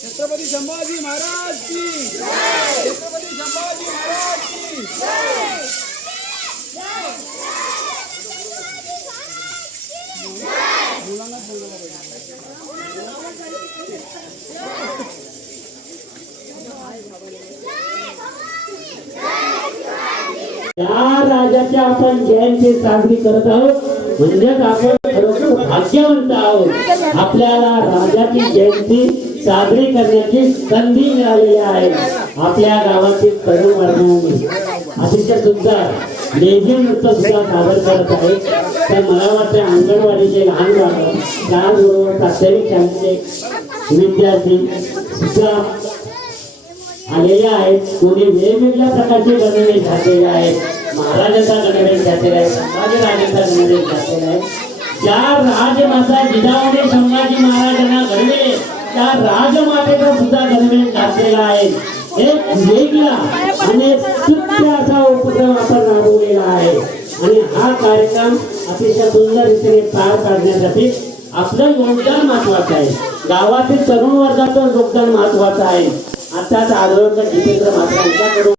छत्रपती संभाजी महाराज की जय। छत्रपती संभाजी महाराज की जय। मुलांना बोलवलं या राजाची आपण जयंती साजरी करत आहोत म्हणजेच आपण खरोखर भाग्यवंत आहोत। आपल्याला राजाची जयंती साजरी करण्याची संधी मिळालेली आहे। आपल्या गावातील तरुण वर्गाने अतिशय सुंदर लेझिम नृत्य सुद्धा सादर करत आहे। तर मला वाटतं अंगणवाडीचे लहान बाळ त्याचबरोबर प्राथमिक शाळेचे विद्यार्थी सुद्धा आलेले आहेत। कोणी वेगवेगळ्या प्रकारचे गणवेश घातलेले आहेत। महाराजांचा गणवेश घातलेला आहे, संभाजीराजांचा गणवेश घातलेला आहे। ज्या राजमाता जिजाऊने संभाजी महाराजांना घडविले त्या राजमातेचा सुद्धा गणवेश घातलेला आहे। एक वेगळा आणि स्तुत्य असा उपक्रम आपण राबवलेला आहे आणि हा कार्यक्रम अतिशय सुंदर रीतीने पार पाडण्यासाठी आपलं योगदान महत्वाचं आहे। गावातील तरुण वर्गाचं योगदान महत्वाचं आहे। आता आदरणीय जितेंद्र मात्र यांच्याकडून